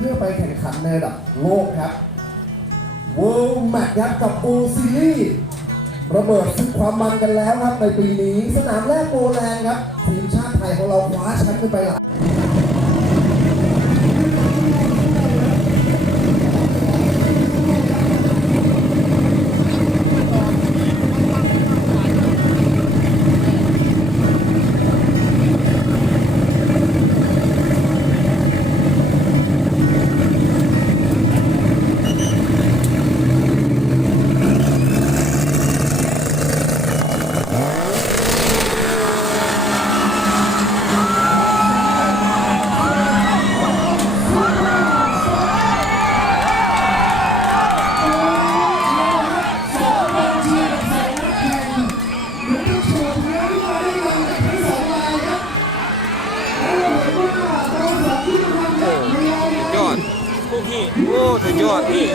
พื่อไปแข่งขันในระดับโลกครับ World Match ครับกับ O Series ระเบิดซึ่งความมันกันแล้วครับในปีนี้ สนามแรกโปแลนด์ครับ ทีมชาติไทยของเราคว้าแชมป์กันไปหลายอดพว กพี่โอ้ถึงยอดพี่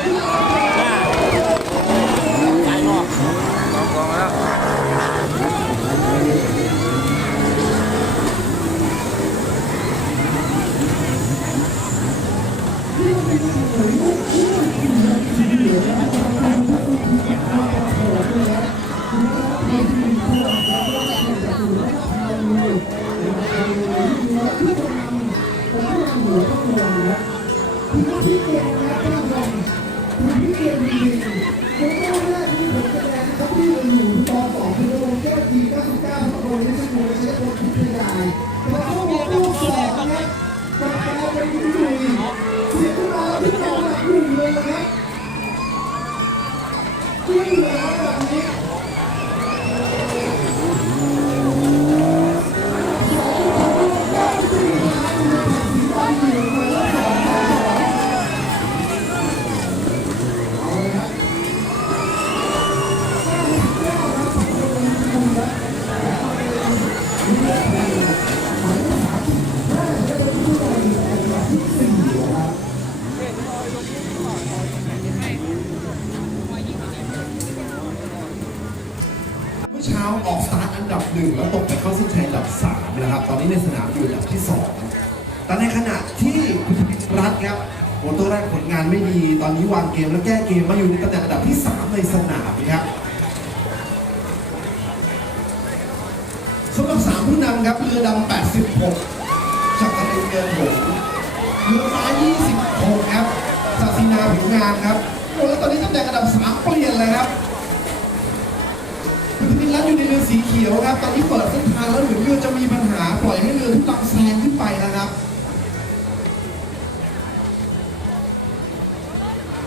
ลับ นะครับ ตอนนี้ในสนามอยู่อันดับที่สองแต่ในขณะที่คุณพิรัตครับโอ้ตัวแรกผลงานไม่ดี ตอนนี้วางเกมแล้วแก้เกมมาอยู่ในตำแหน่งอันดับที่สามในสนามครับสำหรับสามผู้นำครับเรือดำ 86จากทะเลเรือหงเรือฟ้า26 ครับศาสินาผิวงามครับโอ้แล้วตอนนี้ตำแหน่งอันดับสามเปลี่ยนเลยครับ นินรัตน์อยู่ในเรือสีเขียวครับ ตอนนี้เปิดเส้นทางแล้วเหมือนเรือจะมีปัญหาปล่อยให้เรือทุกลำแซงขึ้นไปนะครับ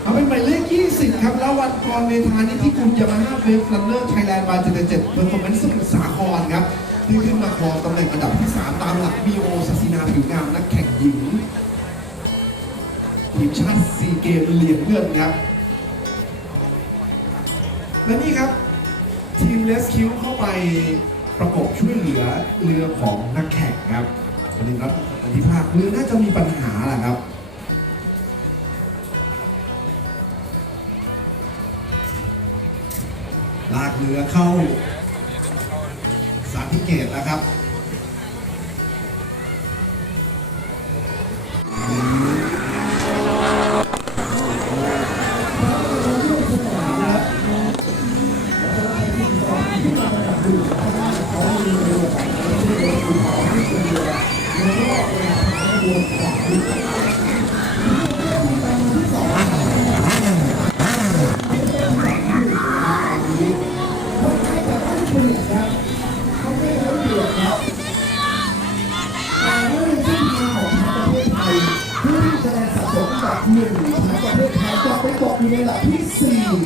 เอาเป็นหมายเลข 20 ครับ แล้ววันกรเมธานิที่กลุ่มยามาฮ่าเวฟลันเนอร์ไทยแลนด์บาย77เปอร์ฟอร์แมนซ์สมุทรสาครครับ ที่ขึ้นมาครองตำแหน่งอันดับที่ 3 ตามหลักบีโอศาสินาผิวงามนักแข่งหญิงทีมชาติซีเกมเหรียญเงินครับ และนี่ครับ เลสคิวเข้าไปประกบช่วยเหลือเรือของนักแข่งครับวันนี้รับอธิภาคเรือน่าจะมีปัญหาแหละครับลากเรือเข้าสาธิเกตแล้วครับ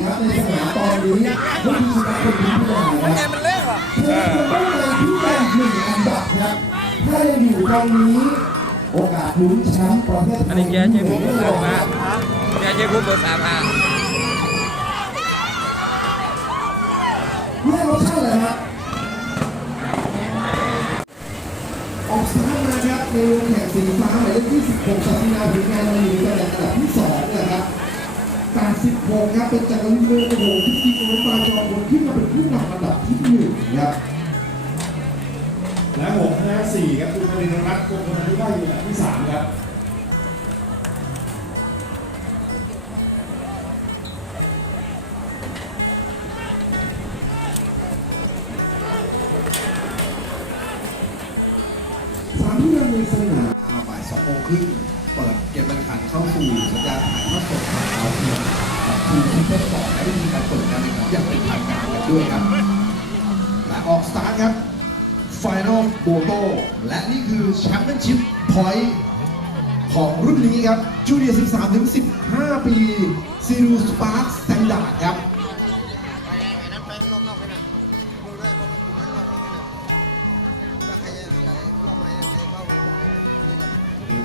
ครับในสนามตอนนี้ก็คือชนะคนที่ไม่ได้ครับมันเล่นเหรอเธอต้องไปที่ได้หนึ่งอันดับครับ ถ้ายังอยู่ตรงนี้ โอกาสลุ้นแชมป์ประเทศไทยอันนี้แกเจ๊บุ้มเบอร์สามห้าแกเจ๊บุ้มเบอร์สามห้าเรื่องรสชาติเลยครับออกสตาร์ทมาครับในวงแข่งสีฟ้าหมายเลขที่16ศาสินาผิวงานมาอยู่ในตำแหน่งอันดับที่2 86ครับเป็นจากลิเวอร์โอ้โหที่ทีมงลงมาจอมบนขึ้นมาเป็นผู้นำอันดับที่หนึ่งครับและ6นะ4ครับคุณธนินรัตโกคงคนที่ได้อยู่อันดับที่สามครับสามที่ยังมีสนามบ่ายสองโมงครึ่งเปิดเกมการแข่ขันเข้าสู่สัญญาณถ่ายทอดสด ทูคิปเปอร์สอร์ตและได้มีการเปิดการแข่งขันอย่างเป็นทางการกันด้วยครับ และออกสตาร์ทครับ Final b o t o และนี่คือ Championship Point ของรุ่นนี้ครับจูเนียร์13 ถึง 15 ปีซีรูสปาร์คสแตนดาร์ดครับ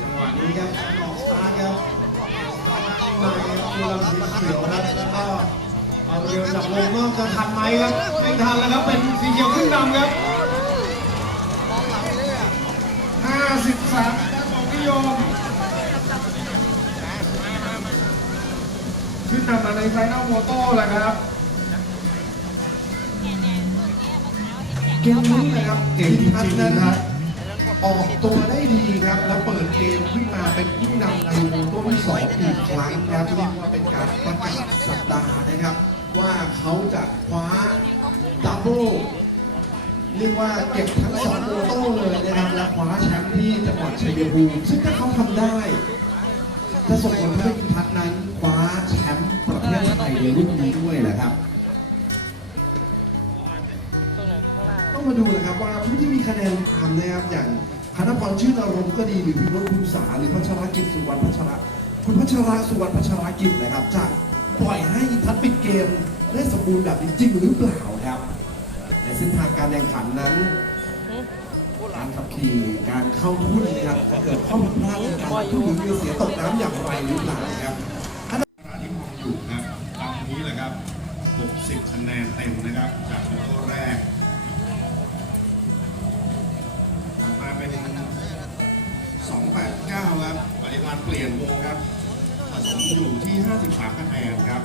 จังหวะนี้ครับออกสตาร์ทครับสตาร์ท มาในลำสีเขียวครับแล้วก็เอาเรือจับลงก็จะทันไหมครับไม่ทันแล้วครับเป็นสีเขียวขึ้นนำครับ53ครับของนิยมขึ้นนำมาในไฟนอลโมโต้แหละครับเกมนี้นะครับเกมทันนั้นครับ ออกตัวได้ดีครับ แล้วเปิดเกมขึ้นมาเป็นผู้นำในโมโต้ที่สองอีกครั้งครับเรียกว่าเป็นการประกาศสัปดาห์นะครับ ว่าเขาจะคว้าดับเบิลเรียกว่าเก็บทั้งสองโมโต้เลยนะครับ และคว้าแชมป์ที่จังหวัดชัยภูมิซึ่งถ้าเขาทำได้จะส่งผลให้ทีมทัศน์นั้นคว้าแชมป์ประเทศไทยในรุ่นนี้ด้วยนะครับ ต้องมาดูนะครับว่าผู้ที่มีคะแนนตามนะครับอย่างธนพรชื่นอารมณ์ก็ดีหรือพิมพ์คุณสาหรือพัชรกิจสุวรรณพัชระคุณพัชระสุวรรณพัชรกิจนะครับจะปล่อยให้ทัศน์ปิดเกมได้สมบูรณ์แบบนี้จริงหรือเปล่าครับในเส้นทางการแข่งขันนั้นการขับขี่การเข้าทุ่นนะครับเกิดข้อผิดพลาดในการทุ่นหรือเรือเสียตกน้ำอย่างไรหรือเปล่าครับ 93 คะแนนครับ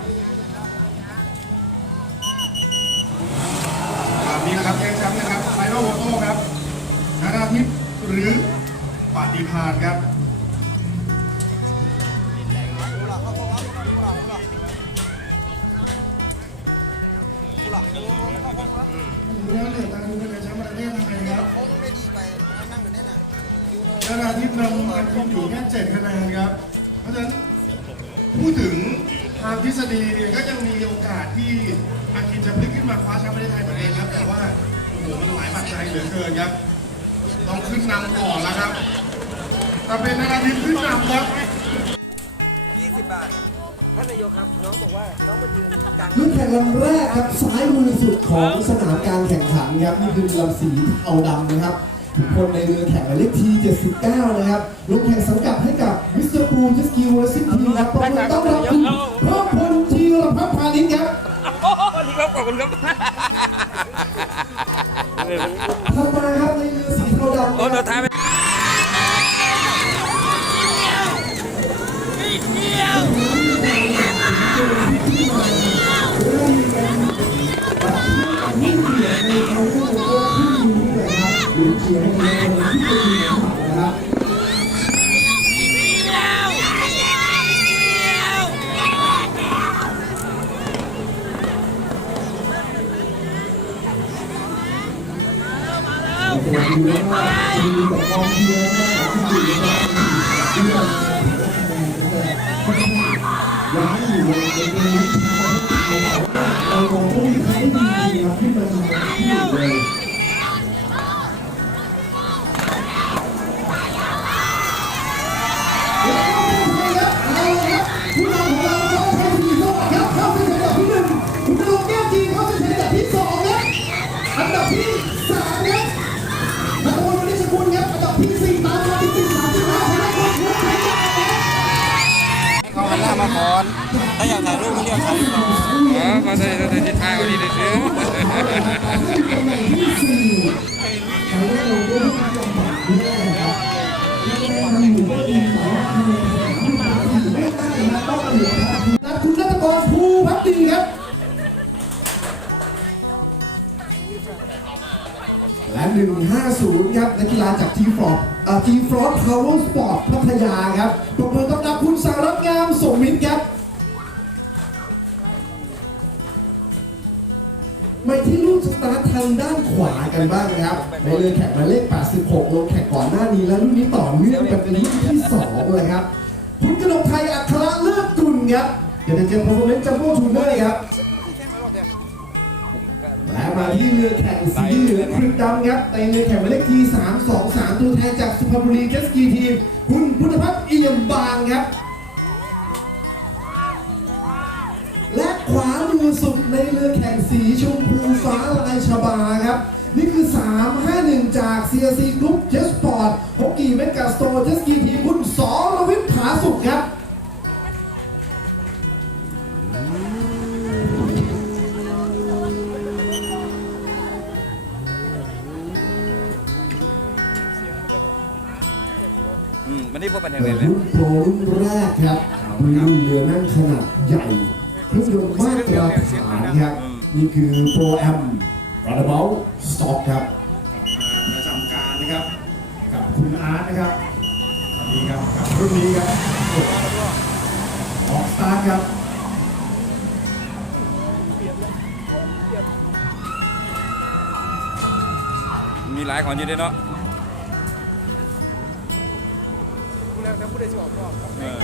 พูดถึงทางทฤษฎีเนี่ยก็ยังมีโอกาสที่อาคินจะพลิกขึ้นมาคว้าแชมป์ประเทศไทยเหมือนเดิมครับแต่ว่าโอ้โหมันหลายปัจจัยเหลือเกินครับต้องขึ้นนำก่อนแล้วครับแต่เป็นนาทิพย์ขึ้นนำครับ20 บาท ท่านนายกครับ น้องบอกว่าน้องมายืนกลางรุ่นแข่งลำแรกครับซ้ายมือสุดของสนามการแข่งขันครับนี่คือลำสีเทาดำนะครับทุกคนในเรือแข่งหมายเลขที79นะครับลงแข่งสังกัดให้กับ มิสเตอร์ปูจิสกิวและซิทีครับปรบมือต้อนรับคุณเพิ่มพลธีรพัฒน์พานิชครับโอ้โหนี่ครับขอบคุณครับทำมาครับในเรือสีเทาดำโอ้เดี๋ยวท้ายไปเกียรติในเขาเรียกว่าขึ้นอยู่นี่เลยครับหรือเชียร์ให้ในคนที่ มาก่อนถ้าอยากถ่ายรูปก็เรียกถ่ายรูปก่อนอ๋อมาใส่ใส่ที่ท้ายวันนี้เดี๋ยวซื้อตำแหน่งที่สี่ใช้ได้ลงด้วยที่จังหวัดแม่ครับแม่ทำอยู่ก็ดีแต่ว่าคะแนนสน 150 ครับนักกีฬาจากทีฟอร์ดเอ่อทีฟรอดพาวเวอร์สปอร์ตพัทยาครับปรบมือต้อนรับคุณสารัตงามสมมิตรครับมาที่ลูกสตาร์ททางด้านขวากันบ้างครับ ในเรือแข่งหมายเลข 86 ลงแข่งก่อนหน้านี้แล้วรุ่นนี้ต่อเนื่องเป็นรุ่นที่ 2 เลยครับ คุณกนกไทยอัครเลิศกุลครับ เดี๋ยวจะเจอพอร์ฟอร์เมนซ์จัมโบ้ทูเนอร์ครับ และมาที่เรือแข่งสีเหลืองครึกดำครับในเรือแข่งหมายเลขที323 ตัวแทนจากสุพรรณบุรีเจสกีทีม คุณพุทธพัฒน์เอี่ยมบางครับ และขวามือสุดในเรือแข่งสีชมพูฟ้าลายชบาครับ นี่คือ 351 จาก CRC Group j e t Sport ฮอกกี้เมกาสโตเจสกีทีม คุณสอรวิทย์ผาสุกครับ นนี้พวกเป็นยังไงเนี่ยรุ่นโปรรุ่นแรกครับมีรุ่นเรือนั่งขนาดใหญ่เครื่องยนต์มาตรฐานครับ นี่คือโปรแอมรันเบลสต็อกครับประจำการนะครับ กับคุณอาร์ตนะครับสวัสดีครับกับรุ่นนี้ครับออกสตาร์ทครับมีหลายคนอยู่ด้วยเนาะ เออ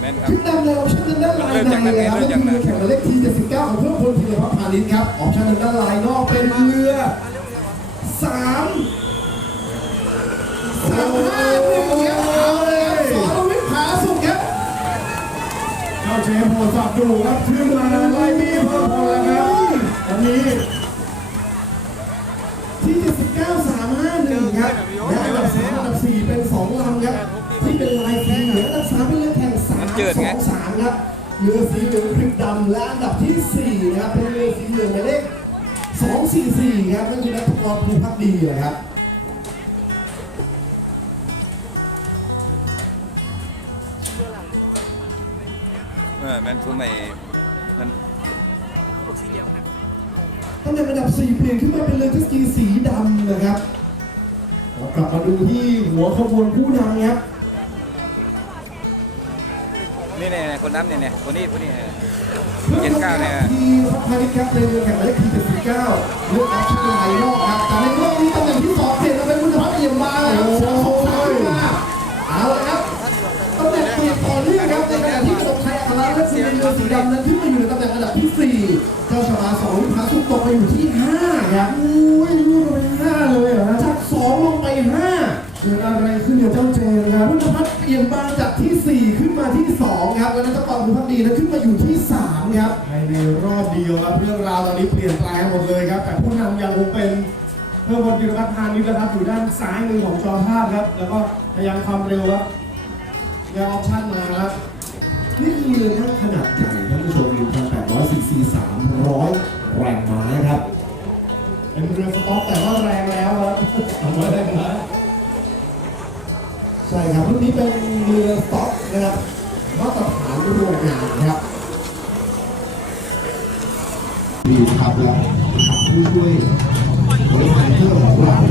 แม่นครับชุดดำในออปชั่นด้านลายในแล้วนั่นคือเรือแข่งหมายเลขที79 ของเพื่อนพลธีรพัฒน์พาณิชย์ครับออปชั่นด้านลายนอกเป็นเรือ3 3 5 1ครับเอาเลยครับสอนวิทย์ผาสุกครับเจ้าเชฟโหดสับดูครับขึ้นมาไล่บี้เพิ่มพลแล้วครับวันนี้ที่ 79 351ครับ เรือสีเหลืองคลิกดำและอันดับที่ 4 นะครับ เป็นเรือสีเหลืองหมายเลข244 ครับนั่นคือนักกรภูพักดีนะครับเออแม่นผู้ใหม่มันตำแหน่งอันดับ 4 เปลี่ยนขึ้นมาเป็นเรือเจ็ตสกีสีดำนะครับเรากลับมาดูที่หัวขบวนผู้นำครับ นี่เนี่ยคนนั้นเนี่ยเนี่ยคนนี้คนนี้เนี่ยเพื่อเจ็ดเก้าเนี่ยทีมพัฒนาครับในเรือแข่งหมายเลขทีเจ็ดสิบเก้าเลือกอัพชุดลายนอกครับแต่ในรอบนี้ตำแหน่งที่สองเปลี่ยนมาเป็นคุณพัฒน์เอี่ยมมาครับสองสองสามขึ้นมาเอาละครับตำแหน่งเปลี่ยนต่อเนื่องครับในขณะที่กระดกไทยอัครและคุณในเรือสีดำนั้นขึ้นมาอยู่ในตำแหน่งอันดับที่สี่เจ้าชบาสองพาสุกตกไปอยู่ที่ห้าครับอุ้ยลูกลงไปห้าเลยเหรอจากสองลงไปห้าเกิดอะไรขึ้นเนี่ยเจ้าเจนครับคุณพัฒน์เอี่ยมบางจากที่ แล้วนักกรคุณพักดีนั้นขึ้นมาอยู่ที่สามครับภายในรอบเดียวครับเรื่องราวตอนนี้เปลี่ยนแปลงหมดเลยครับ แต่ผู้นำยังคงเป็นเพื่อนพลกิรพัฒน์พานิชนะครับอยู่ด้านซ้ายมือของจอภาพครับ แล้วก็พยายามความเร็วครับแนวออปชั่นมาครับนี่คือเรือนั่งขนาดใหญ่ท่านผู้ชม1,800ซีซี300แรงม้าครับเป็นเรือสต็อกแต่ว่าแรงแล้วครับทำไว้ได้ไหมใช่ครับรุ่นนี้เป็นเรือสต็อกนะครับมาตรฐาน โรงงานครับดีครับแล้วผู้ช่วยบริหารเครื่อของเราครับ